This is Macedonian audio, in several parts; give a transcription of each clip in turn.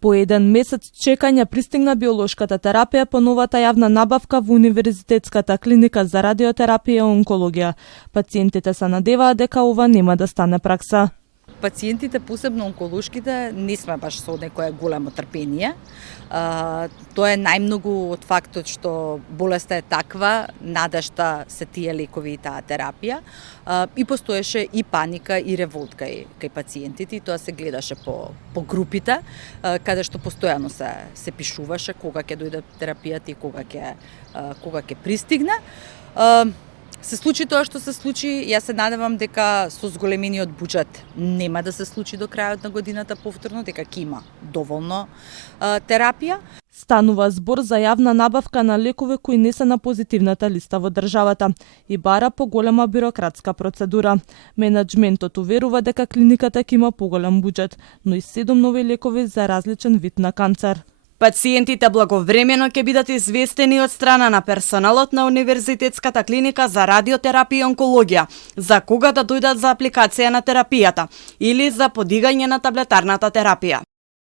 По еден месец чекање пристигна биолошката терапија по новата јавна набавка во Универзитетската клиника за радиотерапија и онкологија. Пациентите се надеваат дека ова нема да стане пракса. Пациентите, посебно онколошките, не сме баш со некое големо трпение. Тоа е најмногу од фактот што болеста е таква, надежта се тие лекови и таа терапија. И постоеше и паника и револт кај пациентите, и тоа се гледаше по групите, каде што постојано се пишуваше кога ќе дојде терапијата и кога ќе пристигне. Се случи тоа што се случи, јас се надевам дека со зголемениот буџет нема да се случи до крајот на годината повторно, дека ќе има доволно терапија. Станува збор за јавна набавка на лекови кои не се на позитивната листа во државата и бара поголема бирократска процедура. Менаџментот уверува дека клиниката ќе има поголем буџет, но и 7 нови лекови за различен вид на канцер. Пациентите благовремено ќе бидат известени од страна на персоналот на Универзитетската клиника за радиотерапија и онкологија за кога да дојдат за апликација на терапијата или за подигање на таблетарната терапија.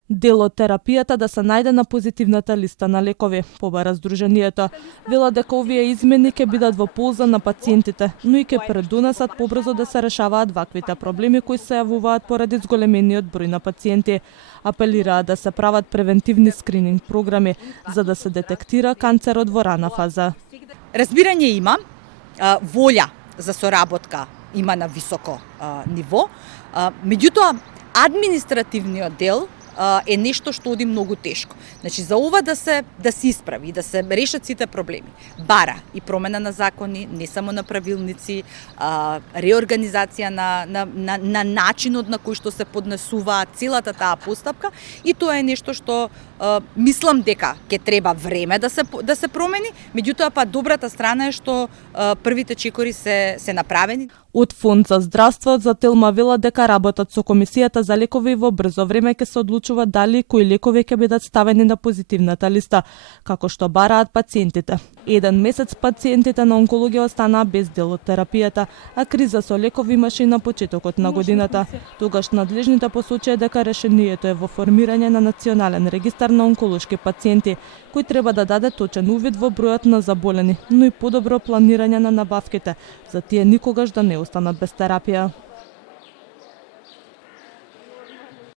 Дел од терапијата да се најде на позитивната листа на лекови, побара Сдруженијето. Вела дека овие измени ќе бидат во полза на пациентите, но и ќе предонесат побрзо да се решаваат ваквите проблеми кои се јавуваат поради зголемениот број на пациенти. Апелираат да се прават превентивни скрининг програми за да се детектира канцерот во рана фаза. Разбирање има, волја за соработка има на високо ниво, меѓутоа административниот дел е нешто што оди многу тешко. Значи, за ова да се исправи, да се решат сите проблеми, бара и промена на закони, не само на правилници, реорганизација на начинот на кој што се поднесува целата таа постапка, и тоа е нешто што мислам дека ќе треба време да се промени, меѓутоа па добрата страна е што првите чекори се направени. Од Фонд за здравство за Телма вела дека работат со Комисијата за лекови и во брзо време ќе се одлучува дали кои лекови ќе бидат ставени на позитивната листа, како што бараат пациентите. Еден месец пациентите на онкологија останаа без дел од терапијата, а криза со лекови имаше и на почетокот на годината. Тогаш надлежните посочија дека решението е во формирање на национален регистар на онколошки пациенти, кој треба да даде точен увид во бројот на заболени, но и подобро планирање на набавките, за тие никогаш да не останат без терапија.